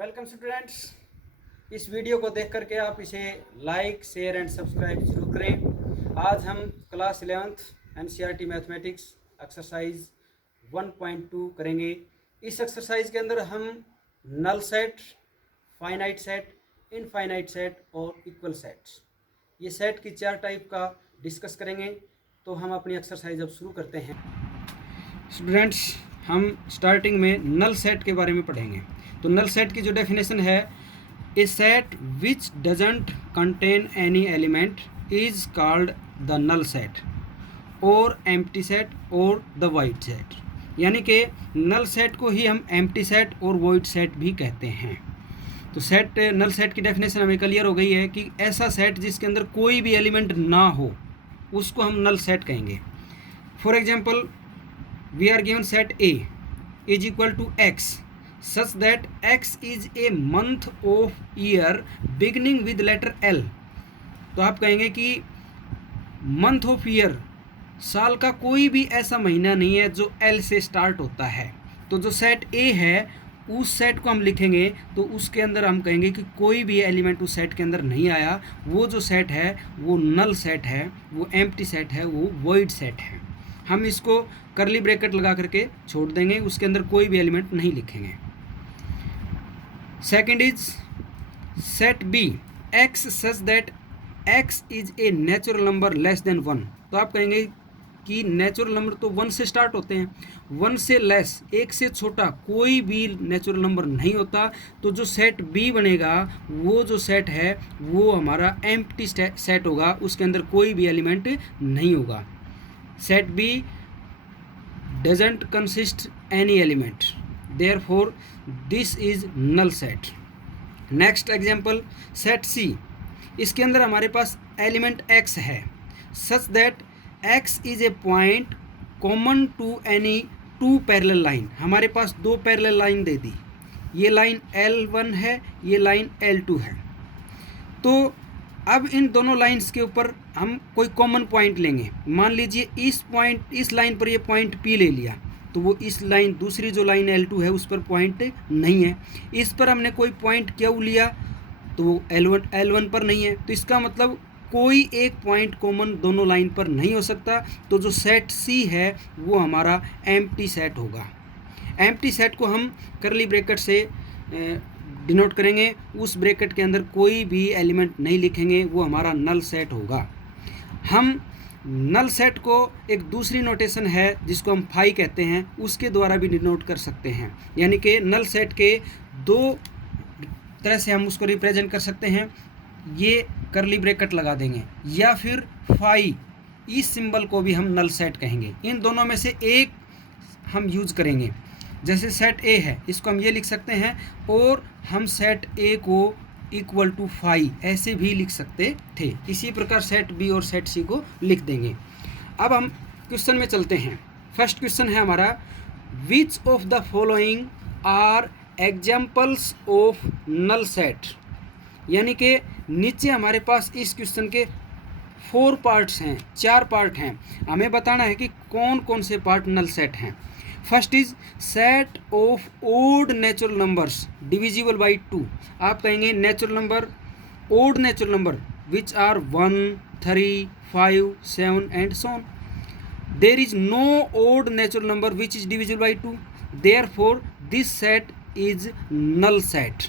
Welcome students. इस video को देख करके आप इसे लाइक शेयर एंड सब्सक्राइब जरूर करें। आज हम class 11th NCERT mathematics exercise 1.2 करेंगे। इस एक्सरसाइज के अंदर हम null set, finite set, infinite set और इक्वल सेट्स, ये सेट की 4 टाइप का डिस्कस करेंगे। तो हम अपनी एक्सरसाइज अब शुरू करते हैं। स्टूडेंट्स, हम स्टार्टिंग में नल सेट के बारे में पढ़ेंगे। तो नल सेट की जो डेफिनेशन है, a set which doesn't contain any element is called the null set और एम्प्टी सेट और द वॉइड सेट। यानी कि नल सेट को ही हम एम्प्टी सेट और वॉइड सेट भी कहते हैं। तो सेट, नल सेट की डेफिनेशन हमें क्लियर हो गई है कि ऐसा सेट जिसके अंदर कोई भी एलिमेंट ना हो उसको हम नल सेट कहेंगे। For example, we are given set A is equal to x such that x is a month of year beginning with letter L। तो आप कहेंगे कि मंथ ऑफ ईयर, साल का कोई भी ऐसा महीना नहीं है जो L से स्टार्ट होता है। तो जो सेट A है उस सेट को हम लिखेंगे तो उसके अंदर हम कहेंगे कि कोई भी एलिमेंट उस सेट के अंदर नहीं आया। वो जो सेट है वो नल सेट है, वो एम्प्टी सेट है, वो वॉइड सेट है। हम इसको करली ब्रैकेट लगा करके छोड़ देंगे, उसके अंदर कोई भी एलिमेंट नहीं लिखेंगे। Second is set B x such that x is a natural number less than 1। तो आप कहेंगे कि नेचुरल नंबर तो 1 से स्टार्ट होते हैं, 1 से लेस, 1 से छोटा कोई भी नेचुरल नंबर नहीं होता। तो जो सेट बी बनेगा वो जो सेट है वो हमारा एम्प्टी सेट होगा, उसके अंदर कोई भी एलिमेंट नहीं होगा। Set B doesn't consist any element, therefore this is null set। Next example, set C, इसके अंदर हमारे पास एलिमेंट x है such that x is a point common to any two parallel line. हमारे पास 2 पैरेलल लाइन दे दी, ये line L1 है, ये लाइन L2 है। तो अब इन दोनों लाइंस के ऊपर हम कोई कॉमन पॉइंट लेंगे। मान लीजिए इस लाइन पर ये पॉइंट P ले लिया, तो वो इस लाइन, दूसरी जो लाइन L2 है उस पर पॉइंट नहीं है। इस पर हमने कोई पॉइंट Q लिया तो वो L1 पर नहीं है। तो इसका मतलब कोई एक पॉइंट कॉमन दोनों लाइन पर नहीं हो सकता। तो जो सेट C है वो हमारा एम्प्टी सेट होगा। एम्प्टी सेट को हम करली ब्रैकेट से डिनोट करेंगे, उस ब्रैकेट के अंदर कोई भी एलिमेंट नहीं लिखेंगे, वो हमारा नल सेट होगा। हम नल सेट को एक दूसरी नोटेशन है जिसको हम फाई कहते हैं, उसके द्वारा भी डिनोट कर सकते हैं। यानी कि नल सेट के 2 तरह से हम उसको रिप्रेजेंट कर सकते हैं। ये करली ब्रैकेट लगा देंगे या फिर फाई, इस सिंबल को भी हम नल सेट कहेंगे। इन दोनों में से एक हम यूज करेंगे। जैसे सेट ए है, इसको हम ये लिख सकते हैं, और हम सेट ए को इक्वल टू फाई ऐसे भी लिख सकते थे। इसी प्रकार सेट बी और सेट सी को लिख देंगे। अब हम क्वेश्चन में चलते हैं। फर्स्ट क्वेश्चन है हमारा, which of the following are examples of null set. यानी कि नीचे हमारे पास इस क्वेश्चन के 4 पार्ट्स हैं, 4 पार्ट हैं। हमें बताना है कि कौन कौन से पार्ट नल सेट हैं। First is set of odd natural numbers divisible by 2। आप कहेंगे natural number, odd natural number which are 1, 3, 5, 7 and so on। There is no odd natural number which is divisible by 2, therefore this set is null set.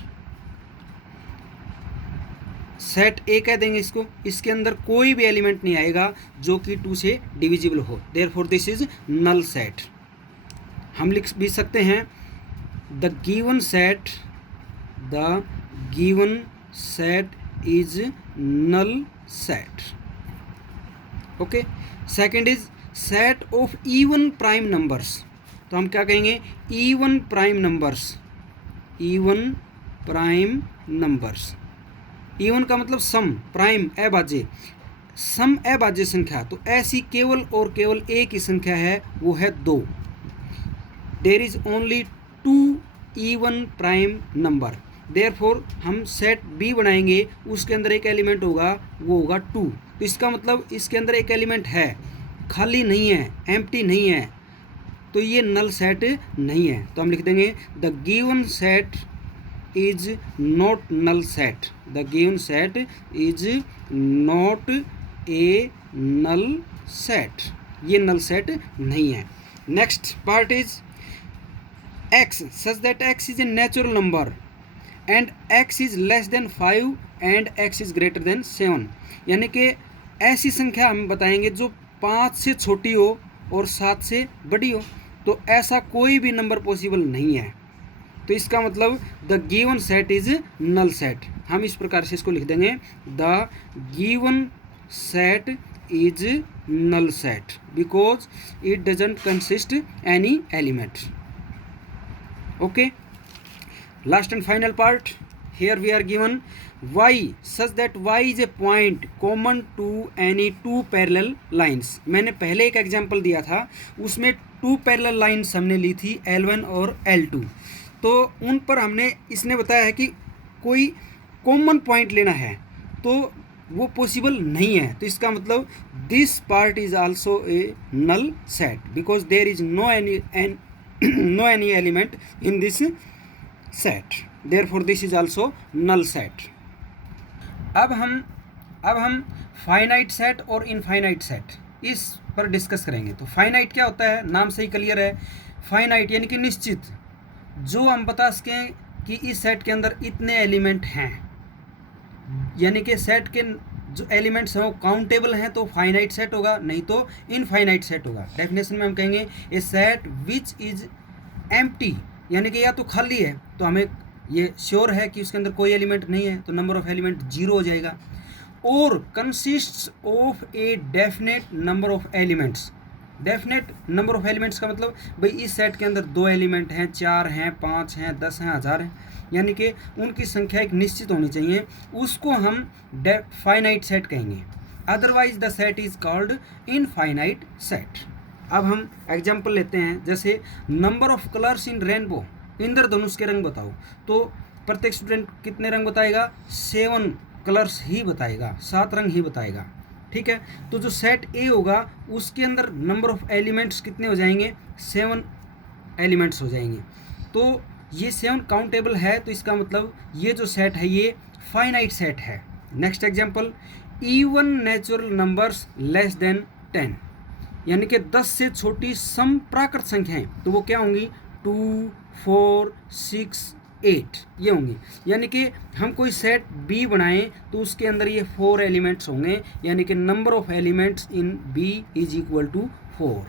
Set A कह देंगे इसको, इसके अंदर कोई भी element नहीं आएगा जो कि 2 से डिविजिबल हो, therefore this is null set. हम लिख भी सकते हैं the given set is null set. Okay. Second is set of even prime numbers. तो हम क्या कहेंगे, इवन प्राइम नंबर्स। इवन का मतलब सम, प्राइम अभाज्य, सम अभाज्य संख्या। तो ऐसी केवल और केवल एक ही संख्या है, वो है 2। There is only 2 even prime number, therefore हम सेट बी बनाएंगे, उसके अंदर एक एलिमेंट होगा, वो होगा 2। तो इसका मतलब इसके अंदर एक एलिमेंट है, खाली नहीं है, एम्प्टी नहीं है, तो ये नल सेट नहीं है। तो हम लिख देंगे the given set is not null set. The given set is not a null set. ये null set नहीं है. Next part is x such that x is a natural number and x is less than 5 and x is greater than 7. यानी कि ऐसी संख्या हम बताएंगे जो 5 से छोटी हो और 7 से बड़ी हो. तो ऐसा कोई भी नंबर पॉसिबल नहीं है. तो इसका मतलब the given set is null set. हम इस प्रकार से इसको लिख देंगे, the given set is null set because it doesn't consist any element. Okay, last and final part. Here we are given y such that y is a point common to any two parallel lines. मैंने पहले एक example दिया था, उसमें 2 parallel lines हमने ली थी L1 और L2. तो उन पर हमने इसने बताया है कि कोई कॉमन पॉइंट लेना है, तो वो पॉसिबल नहीं है. तो इसका मतलब this part is also a null set because there is no any element in this set. Therefore this is also null set. अब हम फाइनाइट सेट और इनफाइनाइट सेट इस पर डिस्कस करेंगे. तो फाइनाइट क्या होता है, नाम से ही क्लियर है. फाइनाइट यानी कि निश्चित, जो हम बता सकें कि इस सेट के अंदर इतने एलिमेंट हैं, यानी कि सेट के जो एलिमेंट्स हैं वो काउंटेबल हैं, तो फाइनाइट सेट होगा, नहीं तो इनफाइनाइट सेट होगा. डेफिनेशन में हम कहेंगे ए सेट विच इज एम्प्टी, यानी कि या तो खाली है तो हमें ये श्योर है कि उसके अंदर कोई एलिमेंट नहीं है, तो नंबर ऑफ एलिमेंट 0 हो जाएगा. और consists of a definite number of elements. Definite number of elements का मतलब भाई इस सेट के अंदर 2 एलिमेंट हैं, 4 हैं, 5 हैं, 10 हैं, 1000 हैं, यानी कि उनकी संख्या एक निश्चित होनी चाहिए. उसको हम फाइनाइट सेट कहेंगे. Otherwise the set is called infinite set. अब हम एग्जाम्पल लेते हैं, जैसे number of colours in rainbow. इंद्रधनुष के रंग बताओ, तो प्रत्येक स्टूडेंट कितने रंग बताएगा, 7 कलर्स ही बताएगा, 7 रंग ही बताएगा. ठीक है, तो जो सेट ए होगा उसके अंदर नंबर ऑफ एलिमेंट्स कितने हो जाएंगे, 7 एलिमेंट्स हो जाएंगे. तो ये 7 काउंटेबल है, तो इसका मतलब ये जो सेट है ये फाइनाइट सेट है. Next example, even natural numbers less than 10, यानी कि 10 से छोटी समप्राकृत संख्याएं, तो वो क्या होंगी, 2, 4, 6, 8 ये होंगी. यानी कि हम कोई सेट बी बनाएं तो उसके अंदर ये 4 एलिमेंट्स होंगे, यानी कि number of elements in B is equal to 4.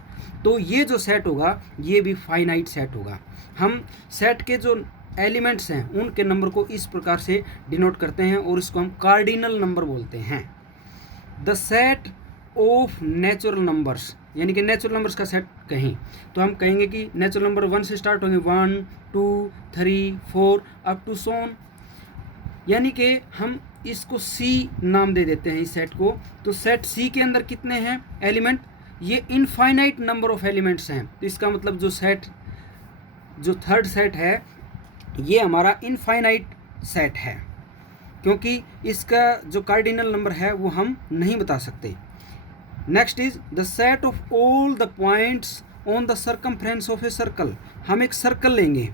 तो ये जो सेट होगा ये भी फाइनाइट सेट होगा. हम सेट के जो एलिमेंट्स हैं उनके नंबर को इस प्रकार से डिनोट करते हैं और इसको हम कार्डिनल नंबर बोलते हैं. The set of natural numbers, यानी कि नेचुरल नंबर्स का सेट कहें तो हम कहेंगे कि नेचुरल नंबर 1 से स्टार्ट होंगे, 1, 2, 3, 4 अप टू सोन. यानी कि हम इसको सी नाम दे देते हैं इस सेट को. तो सेट सी के अंदर कितने हैं एलिमेंट, ये इनफाइनाइट नंबर ऑफ एलिमेंट्स हैं. तो इसका मतलब जो थर्ड सेट है ये हमारा इनफाइनाइट सेट है, क्योंकि इसका जो कार्डिनल नंबर है वो हम नहीं बता सकते. Next is the set of all the points on the circumference of a circle. हम एक सर्कल लेंगे,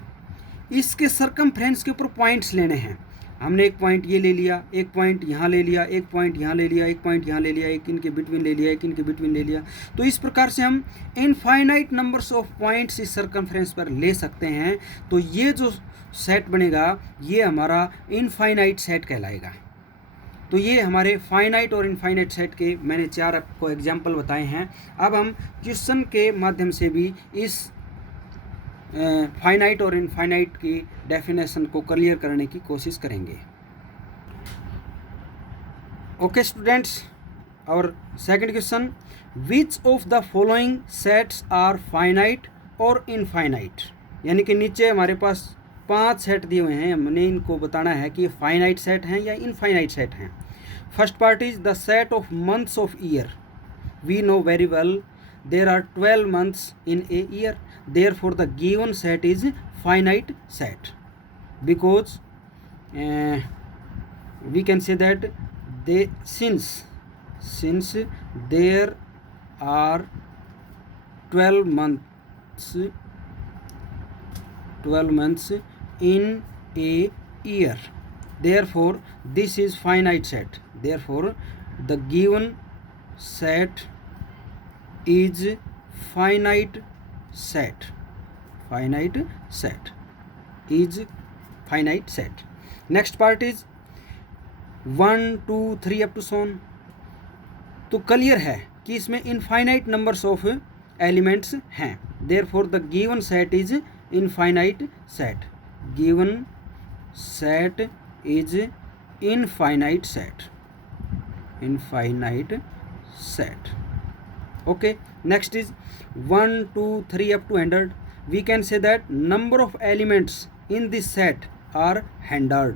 इसके सर्कमफ्रेंस के ऊपर पॉइंट्स लेने हैं. हमने एक पॉइंट ये ले लिया, एक पॉइंट यहाँ ले लिया, एक पॉइंट यहाँ ले लिया, एक पॉइंट यहाँ ले लिया, एक इनके बिटवीन ले लिया, एक इनके बिटवीन ले लिया. तो इस प्रकार से हम इनफाइनाइट नंबर्स ऑफ पॉइंट्स इस सर्कमफ्रेंस पर ले सकते हैं. तो ये जो सेट बनेगा ये हमारा इनफाइनाइट सेट कहलाएगा. तो ये हमारे फाइनाइट और इनफाइनाइट सेट के मैंने 4 आपको एग्जाम्पल बताए हैं. अब हम क्वेश्चन के माध्यम से भी इस फाइनाइट और इनफाइनाइट की डेफिनेशन को क्लियर करने की कोशिश करेंगे. ओके स्टूडेंट्स, और second question, which of the following sets are finite और इनफाइनाइट. यानी कि नीचे हमारे पास 5 सेट दिए हुए हैं, हमने इनको बताना है कि ये फाइनाइट सेट हैं या इनफाइनाइट सेट हैं. First part is the set of months of year. We know very well there are 12 months in a year, therefore the given set is finite set because we can say that since there are 12 months in a year. Therefore, this is finite set. Therefore, the given set is finite set. Finite set is finite set. Next part is 1, 2, 3 up to so on. तो clear है कि इसमें infinite numbers of elements हैं. Therefore the given set is infinite set. Given set is infinite set. Infinite set. Okay. Next is 1, 2, 3 up to 100. We can say that number of elements in this set are 100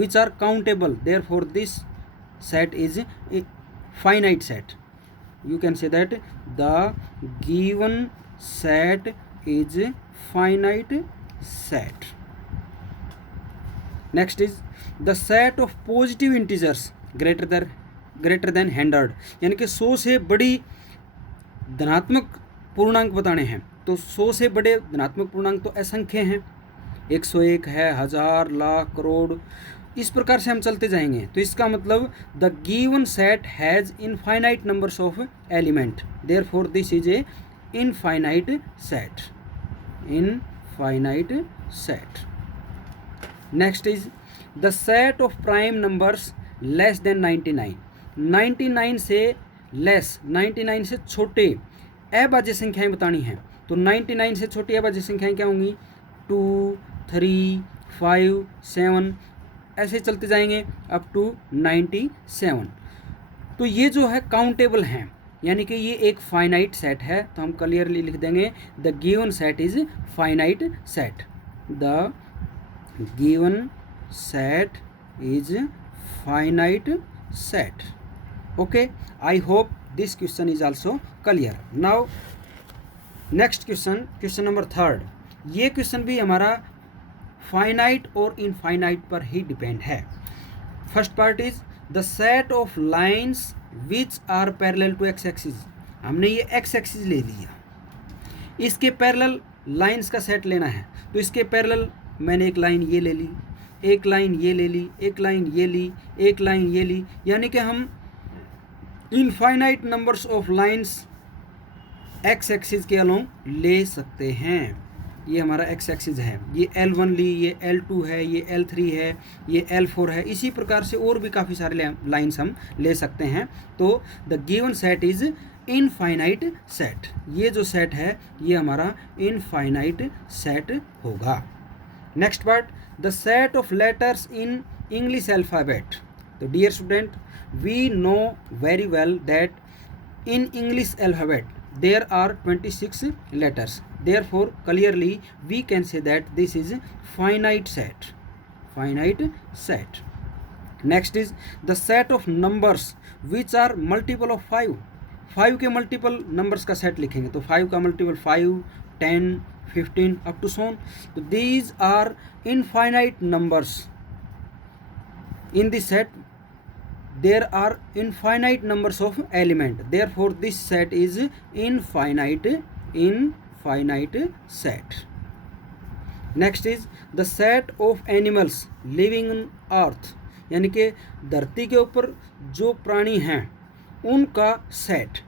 which are countable. Therefore this set is finite set. You can say that the given set is finite set. Next is the set of positive integers greater than 100. यानी कि 100 से बड़ी धनात्मक पूर्णांक बताने हैं. तो 100 से बड़े धनात्मक पूर्णांक तो असंख्य हैं. 101 है, 1000, लाख, करोड़, इस प्रकार से हम चलते जाएंगे. तो इसका मतलब the given set has infinite numbers of element. Therefore this is a infinite set. Infinite set. Next is the set of prime numbers less than 99. 99 से लेस, 99 से छोटे अभाज्य संख्याएं बतानी हैं. तो 99 से छोटी अभाज्य संख्याएं क्या होंगी? 2, 3, 5, 7, ऐसे चलते जाएंगे अप टू 97. तो ये जो है काउंटेबल हैं, यानी कि ये एक फाइनाइट सेट है. तो हम क्लियरली लिख देंगे the given set is finite set. The given set is finite set. Okay. I hope this question is also clear. Now next question number 3. ये क्वेश्चन भी हमारा फाइनाइट और इनफाइनाइट पर ही डिपेंड है. First part is the set of lines which are parallel to x axis. हमने ये x axis ले लिया, इसके पैरेलल लाइन्स का सेट लेना है. तो इसके पैरेलल मैंने एक लाइन ये ले ली, एक लाइन ये ले ली, एक लाइन ये ली, एक लाइन ये ली. यानी कि हम infinite numbers of lines x axis के अलोंग ले सकते हैं. ये हमारा एक्स एक्सिस है. ये L1 ली, ये L2 है, ये L3 है, ये L4 है. इसी प्रकार से और भी काफ़ी सारे लाइन्स हम ले सकते हैं. तो the given set is infinite set. ये जो सेट है ये हमारा इनफाइनाइट सेट होगा. Next part, the set of letters in English alphabet. तो dear student, we know very well that in English alphabet there are 26 letters. Therefore clearly we can say that this is finite set. Finite set. Next is the set of numbers which are multiple of 5. 5 के multiple numbers का set लिखेंगे. तो 5 का multiple 5, 10, 15 up to so on. तो these are infinite numbers. In this set there are infinite numbers of element. Therefore this set is infinite set. Next is the set of animals living on earth. यानी कि धरती के ऊपर जो प्राणी हैं उनका सेट.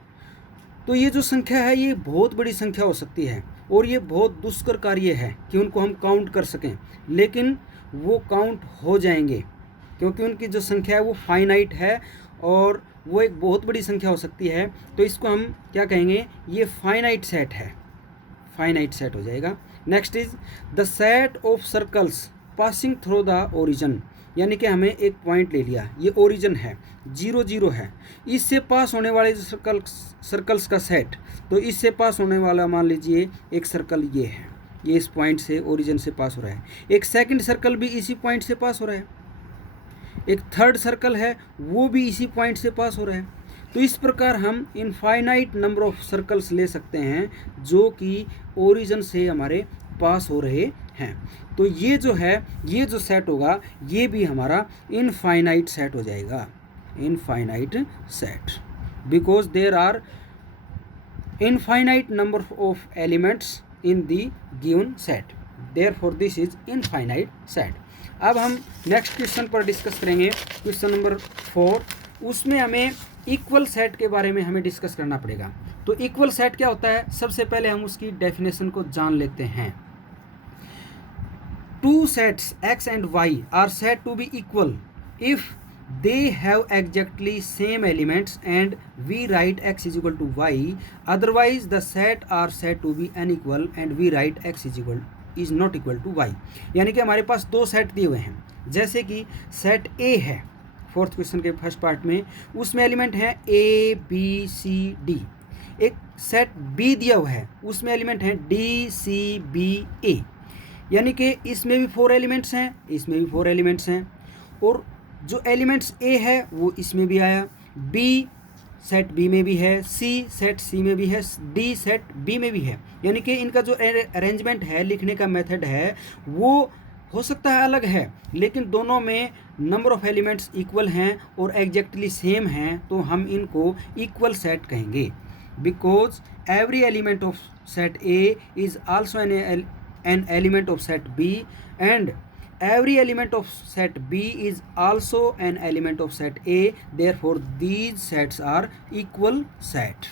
तो ये जो संख्या है ये बहुत बड़ी संख्या हो सकती है और ये बहुत दुष्कर कार्य है कि उनको हम काउंट कर सकें, लेकिन वो काउंट हो जाएंगे क्योंकि उनकी जो संख्या है वो फाइनाइट है और वो एक बहुत बड़ी संख्या हो सकती है. तो इसको हम क्या कहेंगे? ये फाइनाइट सेट है. फाइनाइट सेट हो जाएगा. Next is the set of circles passing through the origin. यानी कि हमें एक पॉइंट ले लिया, ये ओरिजिन है, 0, 0 है. इससे पास होने वाले जो सर्कल्स का सेट, तो इससे पास होने वाला मान लीजिए एक सर्कल ये है, ये इस पॉइंट से ओरिजिन से पास हो रहा है. एक सेकंड सर्कल भी इसी पॉइंट से पास हो रहा है. एक थर्ड सर्कल है वो भी इसी पॉइंट से पास हो रहा है. तो इस प्रकार हम इनफाइनाइट नंबर ऑफ सर्कल्स ले सकते हैं जो कि ओरिजिन से हमारे पास हो रहे हैं. तो ये जो है, ये जो सेट होगा ये भी हमारा इनफाइनाइट सेट हो जाएगा. Infinite set because there are infinite number of elements in the given set. Therefore this is infinite set. अब हम नेक्स्ट क्वेश्चन पर डिस्कस करेंगे, क्वेश्चन नंबर 4। उसमें हमें इक्वल सेट के बारे में हमें डिस्कस करना पड़ेगा। तो इक्वल सेट क्या होता है, सबसे पहले हम उसकी डेफिनेशन को जान लेते हैं। Two sets x and y are said to be equal if they have exactly same elements and we write x is equal to y, otherwise the set are said to be unequal and we write x is not equal to y। यानी कि हमारे पास दो set दिए हुए हैं, जैसे कि set A है, फोर्थ क्वेश्चन के फर्स्ट पार्ट में, उसमें एलिमेंट है A B C D। एक सेट B दिया हुआ है, उसमें एलिमेंट है D C B A। यानी कि इसमें भी 4 एलिमेंट्स हैं, इसमें भी 4 एलिमेंट्स हैं, और जो एलिमेंट्स A है वो इसमें भी आया, B सेट B में भी है, C सेट C में भी है, D सेट B में भी है। यानी कि इनका जो अरेंजमेंट है, लिखने का मेथड है, वो हो सकता है अलग है, लेकिन दोनों में नंबर ऑफ एलिमेंट्स इक्वल हैं और एग्जैक्टली सेम हैं, तो हम इनको इक्वल सेट कहेंगे। Because every element of set A is also an element of set B and every element of set B is also an element of set A, therefore these sets are equal set।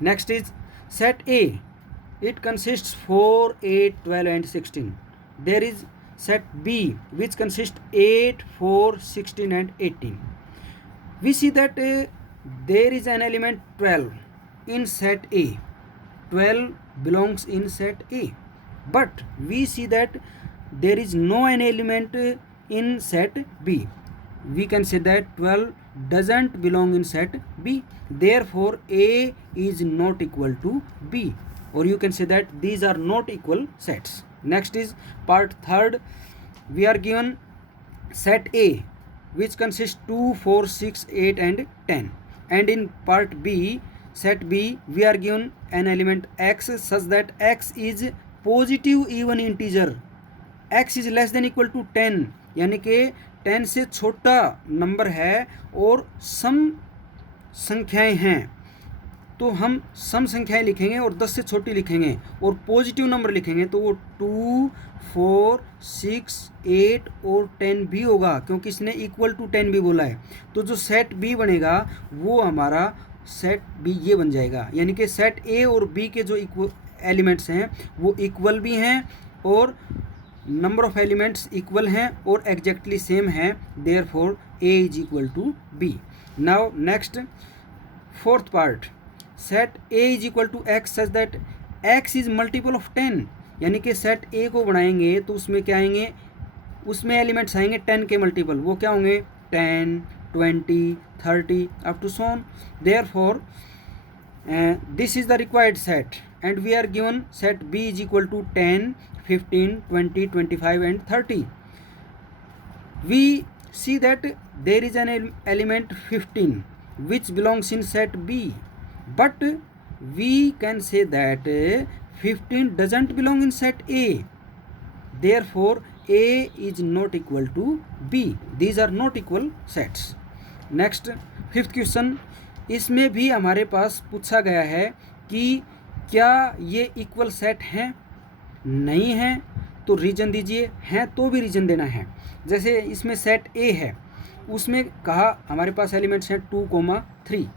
Next is set A, it consists 4 8 12 and 16। there is set B which consists 8 4 16 and 18। we see that there is an element 12 in set A, 12 belongs in set A, but we see that there is no an element in set B। we can say that 12 doesn't belong in set B, therefore A is not equal to B, or you can say that these are not equal sets। next is part third, we are given set A which consists 2 4 6 8 and 10, and in part B set B we are given an element x such that x is positive even integer, x is less than equal to 10, यानी कि 10 से छोटा number है और सम संख्याएं हैं, तो हम सम संख्याएं लिखेंगे और 10 से छोटी लिखेंगे, और पॉजिटिव नंबर लिखेंगे तो वो 2 4 6 8 और 10 भी होगा, क्योंकि इसने इक्वल टू 10 भी बोला है। तो जो सेट B बनेगा वो हमारा सेट B ये बन जाएगा, यानी कि सेट A और B के जो एलिमेंट्स हैं वो इक्वल भी हैं और नंबर ऑफ एलिमेंट्स इक्वल हैं और एग्जैक्टली सेम हैं, therefore A is equal to B। Now next fourth part, set A is equal to x such that x is multiple of 10। यानी कि सेट A को बनाएंगे तो उसमें क्या आएंगे, उसमें एलिमेंट्स आएंगे 10 के मल्टीपल, वो क्या होंगे 10 20 30 up to so on. Therefore this is the required set and we are given set B is equal to 10 15 20 25 and 30। we see that there is an element 15 which belongs in set B, but we can say that 15 doesn't belong in set A, therefore A is not equal to B, these are not equal sets। next fifth question, इसमें भी हमारे पास पूछा गया है कि क्या ये equal set हैं, नहीं हैं तो रीजन दीजिए, हैं तो भी रीजन देना है। जैसे इसमें सेट A है, उसमें कहा हमारे पास एलिमेंट्स हैं 2 3।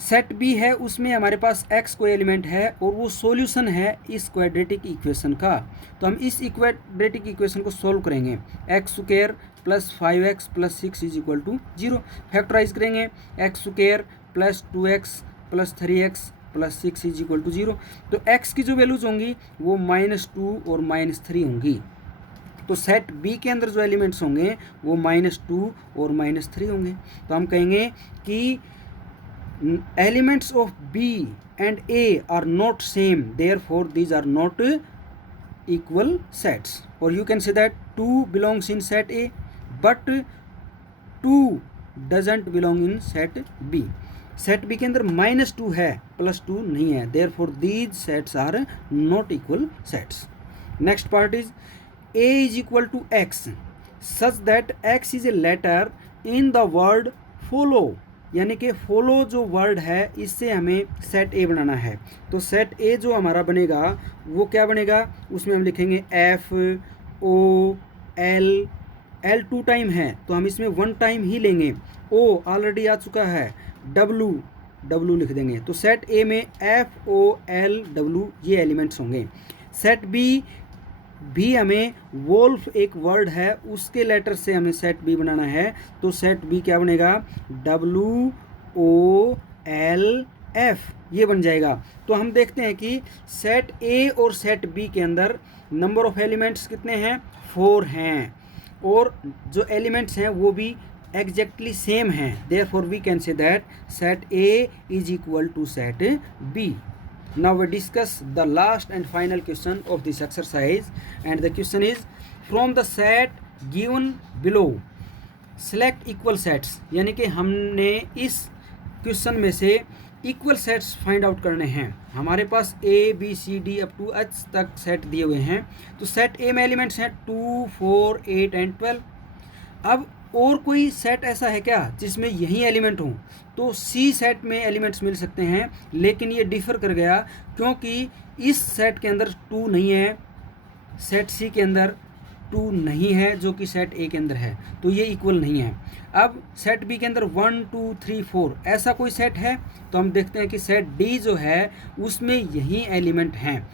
सेट B है, उसमें हमारे पास x कोई एलिमेंट है और वो सॉल्यूशन है इस क्वाड्रेटिक इक्वेशन का। तो हम इस क्वाड्रेटिक इक्वेशन को सॉल्व करेंगे, x square plus 5x plus 6 is equal to 0। Factorise करेंगे, x square plus 2x plus 3x plus 6 is equal to 0। तो x की जो वैल्यूज होंगी वो -2 और -3 होंगी। तो सेट B के अंदर जो एलिमेंट्स होंगे वो -2 और -3 होंगे। तो हम कहेंगे कि elements of B and A are not same, therefore these are not equal sets. और you can say that 2 belongs in set A but 2 doesn't belong in set B। Set B के अंदर -2 है, +2 नहीं है, therefore these sets are not equal sets. Next part is A is equal to x such that x is a letter in the word follow. यानी कि follow जो word है इससे हमें सेट A बनाना है। तो सेट A जो हमारा बनेगा वो क्या बनेगा, उसमें हम लिखेंगे F O L L 2 time है तो हम इसमें 1 टाइम ही लेंगे। O ऑलरेडी आ चुका है, W लिख देंगे। तो सेट ए में FOLW ये एलिमेंट्स होंगे। सेट बी भी हमें वोल्फ एक वर्ड है उसके लेटर से हमें सेट बी बनाना है, तो सेट बी क्या बनेगा, WOLF ये बन जाएगा। तो हम देखते हैं कि सेट ए और सेट बी के अंदर नंबर ऑफ एलिमेंट्स कितने हैं, 4 हैं, और जो एलिमेंट्स हैं वो भी एग्जैक्टली सेम हैं। Therefore we can say that set A is equal to set B. Now we discuss the last and final question of this exercise, and the question is from the set given below select equal sets। यानी कि हमने इस question में से equal sets find out करने हैं। हमारे पास ABCD up to H तक सेट दिए हुए हैं। तो सेट ए में एलिमेंट्स हैं 2, 4, 8 एंड 12। अब और कोई सेट ऐसा है क्या जिसमें यही एलिमेंट हों, तो सी सेट में एलिमेंट्स मिल सकते हैं, लेकिन ये डिफ़र कर गया क्योंकि इस सेट के अंदर 2 नहीं है, सेट सी के अंदर 2 नहीं है जो कि सेट ए के अंदर है, तो ये इक्वल नहीं है। अब सेट बी के अंदर 1, 2, 3, 4 ऐसा कोई सेट है, तो हम देखते हैं कि सेट डी जो है उसमें यही एलिमेंट हैं।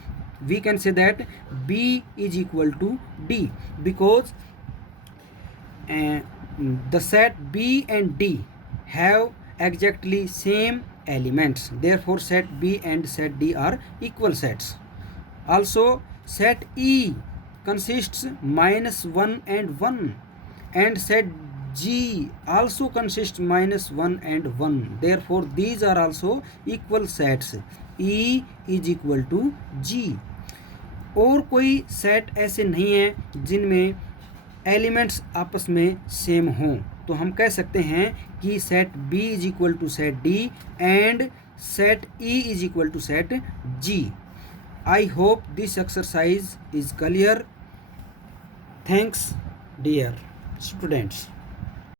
We can say that B is equal to D because the set B and D have exactly same elements, therefore set B and set D are equal sets. Also set E consists -1 and 1, and set G also consists -1 and 1, therefore these are also equal sets. E is equal to G। और कोई set ऐसे नहीं है जिनमें elements आपस में same हों, तो हम कह सकते हैं कि set B is equal to set D and set E is equal to set G। I hope this exercise is clear. Thanks dear students.